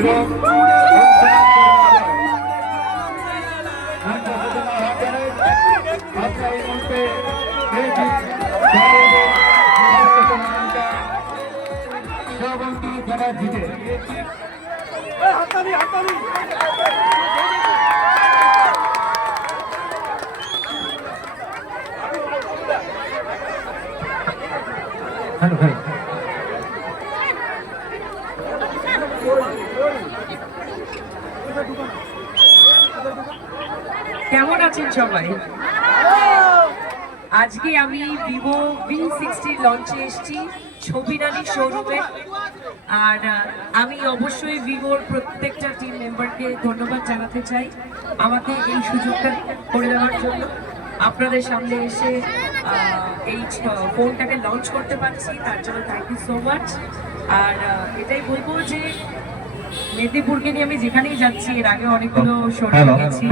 আছে। কেমন আছেন সবাই? আজকে আমি ভিভো V60 লঞ্চে এসেছি ছবিনালী শোরুমে। আর আমি অবশ্যই ভিভোর প্রত্যেকটা টিম মেম্বারকে ধন্যবাদ জানাতে চাই আমাকে এই সুযোগটা করে দেওয়ার জন্য। আপনাদের সামনে এসে এই ফোনটাকে লঞ্চ করতে পারছি, তার জন্য থ্যাংক ইউ সো মাচ। আর এটাই বলবো যে মেদিনীপুরকে নিয়ে আমি যেখানেই যাচ্ছি, এর আগে অনেকগুলো শোরুমে গেছি,